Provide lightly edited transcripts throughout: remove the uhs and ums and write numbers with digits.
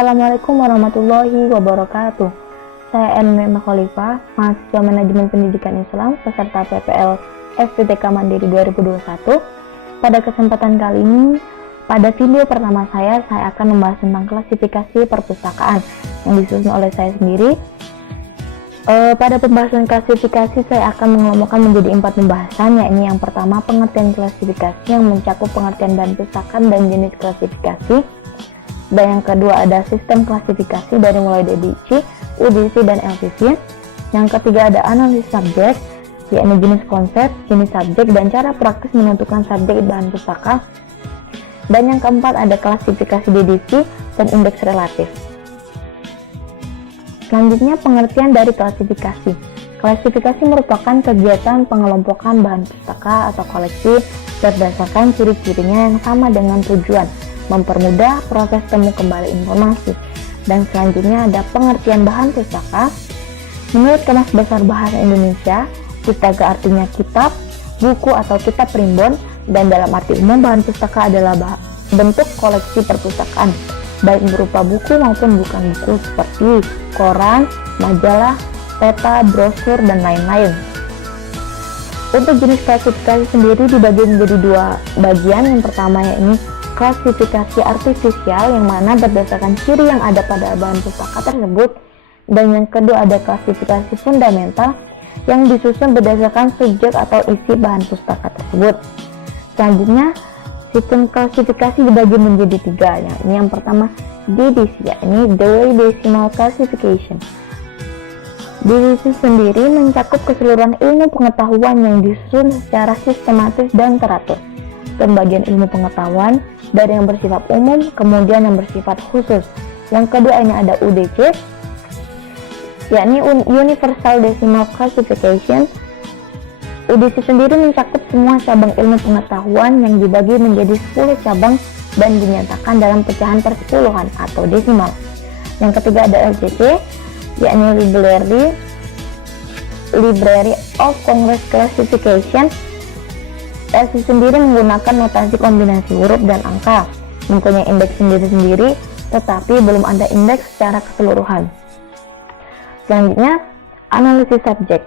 Assalamualaikum warahmatullahi wabarakatuh. Saya N. Khalifah, mahasiswa Manajemen Pendidikan Islam, peserta PPL FPTK Mandiri 2021. Pada kesempatan kali ini, pada video pertama saya akan membahas tentang klasifikasi perpustakaan yang disusun oleh saya sendiri. Pada pembahasan klasifikasi, saya akan mengelompokkan menjadi 4 pembahasan, yakni yang pertama pengertian klasifikasi yang mencakup pengertian bahan pustaka dan jenis klasifikasi. Dan yang kedua ada sistem klasifikasi dari mulai DDC, UDC, dan LCC. Yang ketiga ada analisis subjek, yakni jenis konsep, jenis subjek, dan cara praktis menentukan subjek bahan pustaka. Dan yang keempat ada klasifikasi DDC dan indeks relatif. Selanjutnya pengertian dari klasifikasi. Klasifikasi merupakan kegiatan pengelompokan bahan pustaka atau koleksi berdasarkan ciri-cirinya yang sama dengan tujuan mempermudah proses temu kembali informasi. Dan selanjutnya ada pengertian bahan pustaka. Menurut Kamus Besar Bahasa Indonesia, pustaka artinya kitab, buku atau kitab primbon, dan dalam arti umum bahan pustaka adalah bentuk koleksi perpustakaan, baik berupa buku maupun bukan buku seperti koran, majalah, peta, brosur, dan lain-lain. Untuk jenis klasifikasi sendiri dibagi menjadi 2 bagian. Yang pertama yakni klasifikasi artifisial yang mana berdasarkan ciri yang ada pada bahan pustaka tersebut, dan yang kedua ada klasifikasi fundamental yang disusun berdasarkan subjek atau isi bahan pustaka tersebut. Selanjutnya sistem klasifikasi dibagi menjadi 3, yakni yang pertama DDC, yakni Dewey Decimal Classification. DDC sendiri mencakup keseluruhan ilmu pengetahuan yang disusun secara sistematis dan teratur. Pembagian ilmu pengetahuan dari yang bersifat umum kemudian yang bersifat khusus. Yang kedua ini ada UDC, yakni Universal Decimal Classification. UDC sendiri mencakup semua cabang ilmu pengetahuan yang dibagi menjadi 10 cabang dan dinyatakan dalam pecahan persepuluhan atau desimal. Yang ketiga ada LCC, yakni Library of Congress Classification. LCC sendiri menggunakan notasi kombinasi huruf dan angka, mempunyai indeks sendiri-sendiri, tetapi belum ada indeks secara keseluruhan. Selanjutnya, analisis subjek.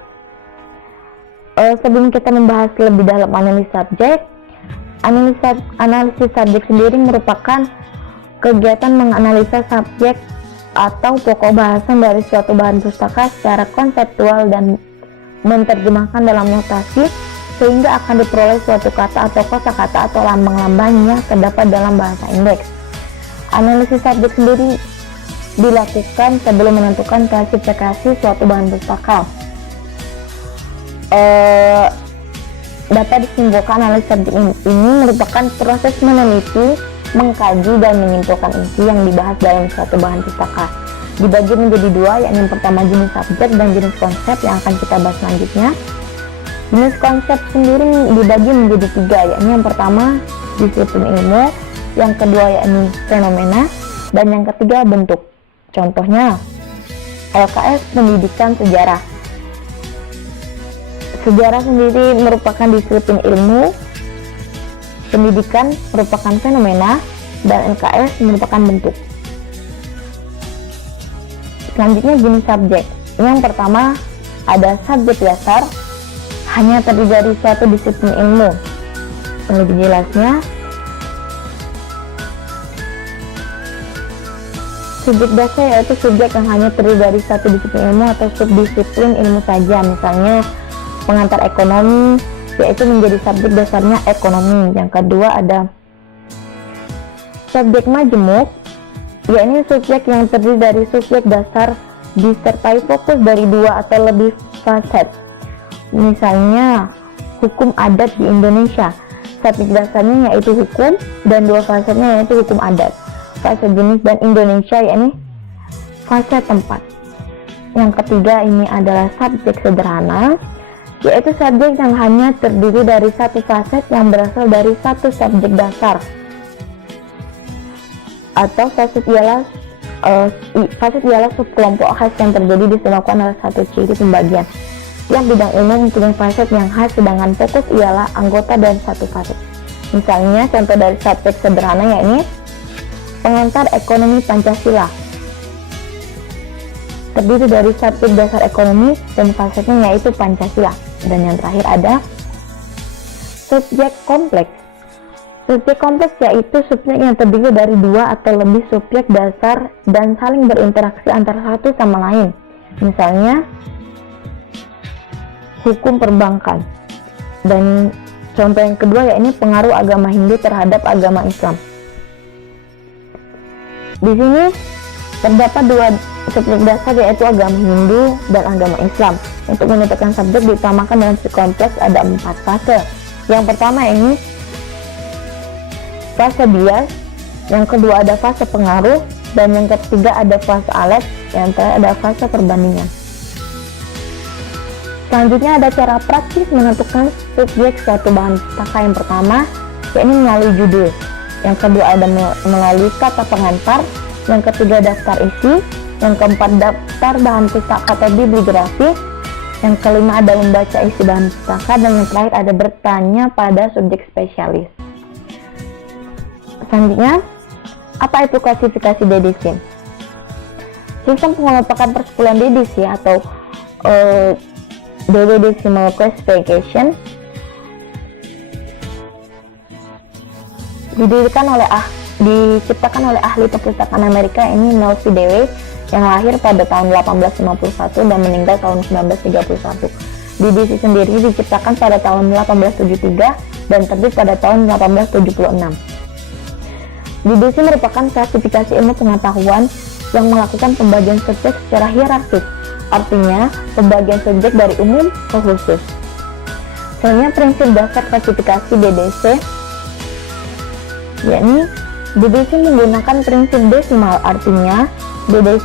Sebelum kita membahas lebih dalam analisis subjek, analisis subjek sendiri merupakan kegiatan menganalisa subjek atau pokok bahasan dari suatu bahan pustaka secara konseptual dan menerjemahkan dalam notasi sehingga akan diperoleh suatu kata atau kosakata atau lambang-lambang yang terdapat dalam bahasa indeks. Analisis subjek sendiri dilakukan sebelum menentukan klasifikasi suatu bahan pustaka. Dapat disimpulkan analisis subjek ini merupakan proses meneliti, mengkaji, dan menyimpulkan inti yang dibahas dalam suatu bahan pustaka. Dibagi menjadi 2, yakni yang pertama jenis subjek dan jenis konsep yang akan kita bahas selanjutnya. Jenis konsep sendiri dibagi menjadi 3, yakni yang pertama disiplin ilmu, yang kedua yakni fenomena, dan yang ketiga bentuk. Contohnya LKS pendidikan sejarah. Sejarah sendiri merupakan disiplin ilmu, pendidikan merupakan fenomena, dan LKS merupakan bentuk. Selanjutnya jenis subjek. Yang pertama ada subjek dasar, hanya terdiri dari suatu disiplin ilmu. Lebih jelasnya, subjek dasar yaitu subjek yang hanya terdiri dari satu disiplin ilmu atau subdisiplin ilmu saja. Misalnya pengantar ekonomi, yaitu menjadi subjek dasarnya ekonomi. Yang kedua ada subjek majemuk, yakni subjek yang terdiri dari subjek dasar disertai fokus dari 2 atau lebih faset. Misalnya hukum adat di Indonesia, subjek dasarnya yaitu hukum dan 2 fasetnya yaitu hukum adat, faset jenis, dan Indonesia yakni faset tempat. Yang ketiga ini adalah subjek sederhana, yaitu subjek yang hanya terdiri dari satu faset yang berasal dari satu subjek dasar, atau faset ialah subkelompok khas yang terjadi disebabkan oleh satu ciri pembagian. Yang bidang ilmu mempunyai faset yang khas, sedangkan fokus ialah anggota dari satu faset. Misalnya contoh dari subjek sederhana yakni pengantar ekonomi Pancasila, terdiri dari subjek dasar ekonomi dan falsafahnya yaitu Pancasila. Dan yang terakhir ada subjek kompleks. Subjek kompleks yaitu subjek yang terdiri dari dua atau lebih subjek dasar dan saling berinteraksi antara satu sama lain. Misalnya hukum perbankan. Dan contoh yang kedua yaitu pengaruh agama Hindu terhadap agama Islam. Di sini terdapat dua subjek dasar yaitu agama Hindu dan agama Islam. Untuk menentukan subjek diutamakan dalam subjek kompleks ada 4 fase. Yang pertama ini fase bias, yang kedua ada fase pengaruh, dan yang ketiga ada fase alet, yang terakhir ada fase perbandingan. Selanjutnya ada cara praktis menentukan subjek suatu bahan pustaka. Yang pertama yakni melalui judul, yang kedua ada melalui kata pengantar, yang ketiga daftar isi, yang keempat daftar bahan pustaka atau bibliografi, yang kelima ada membaca isi bahan pustaka, dan yang terakhir ada bertanya pada subjek spesialis. Selanjutnya, apa itu klasifikasi DDC? Sistem pengelompokan persekularan DDC atau DD Decimal Classification diciptakan oleh ahli perpustakaan Amerika ini Nelson Dewey yang lahir pada tahun 1851 dan meninggal tahun 1931. DDC sendiri diciptakan pada tahun 1873 dan terbit pada tahun 1876. DDC merupakan klasifikasi ilmu pengetahuan yang melakukan pembagian subjek secara hierarkis, artinya pembagian subjek dari umum ke khusus. Selanjutnya prinsip dasar klasifikasi DDC, yakni DDC menggunakan prinsip desimal, artinya DDC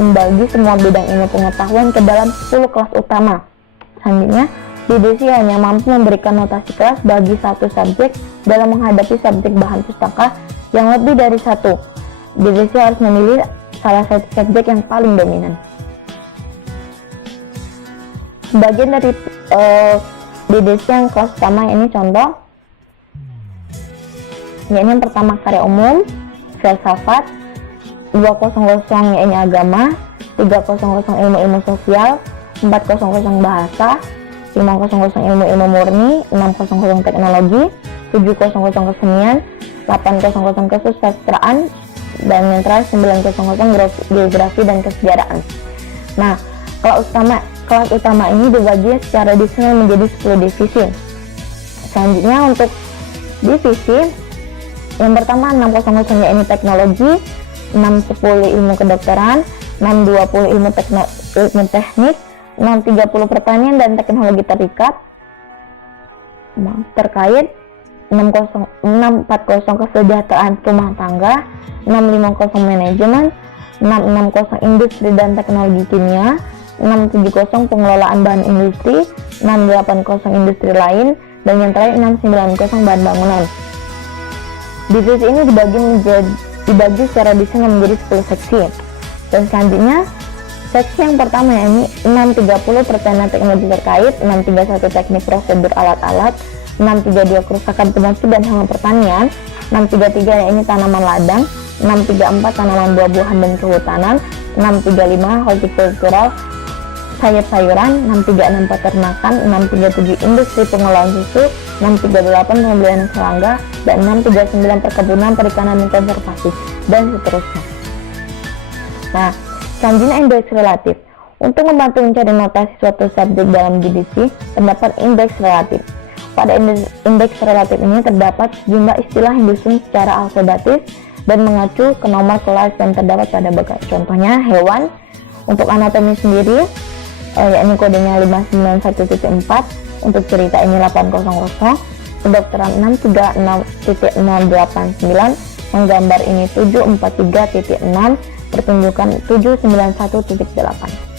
membagi semua bidang ilmu pengetahuan ke dalam 10 kelas utama. Selanjutnya, DDC hanya mampu memberikan notasi kelas bagi satu subjek dalam menghadapi subjek bahan pustaka yang lebih dari satu. DDC harus memilih salah satu subjek yang paling dominan. Bagian dari DDC yang kelas utama ini contoh, yakni yang pertama karya umum, filsafat, 200 yakni agama, 300 ilmu-ilmu sosial, 400 bahasa, 500 ilmu-ilmu murni, 600 teknologi, 700 kesenian, 800 kesusastraan, dan yang terakhir 900 geografi dan kesejaraan. Nah, kelas utama ini dibagi secara desain menjadi 10 divisi. Selanjutnya untuk divisi, yang pertama 600 yakni teknologi, 610 ilmu kedokteran, 620 ilmu teknik, 630 pertanian dan teknologi terkait, 640 kesejahteraan rumah tangga, 650 manajemen, 660 industri dan teknologi kimia, 670 pengelolaan bahan industri, 680 industri lain, dan yang terakhir 690 bahan bangunan. Divisi ini dibagi secara desain menjadi 10 seksi. Dan selanjutnya seksi yang pertama yakni 630 pertanian teknologi terkait, 631 teknik prosedur alat-alat, 632 kerusakan penyakit dan hewan pertanian, 633 yakni tanaman ladang, 634 tanaman buah-buahan dan kehutanan, 635 hortikultural sayur-sayuran, 636 peternakan, 637 industri pengolahan susu, 638 pembelian serangga, dan 639 perkebunan, perikanan dan konservasi, dan seterusnya. Nah, selanjutnya indeks relatif. Untuk membantu mencari notasi suatu subjek dalam DDC, terdapat indeks relatif. Pada indeks relatif ini terdapat sejumlah istilah yang disusun secara alfabetis dan mengacu ke nomor kelas yang terdapat pada bagian. Contohnya hewan. Untuk anatomi sendiri, yakni kodenya 591.4, untuk cerita ini 800, kedokteran 636.089, menggambar ini 743.6, pertunjukan 791.8.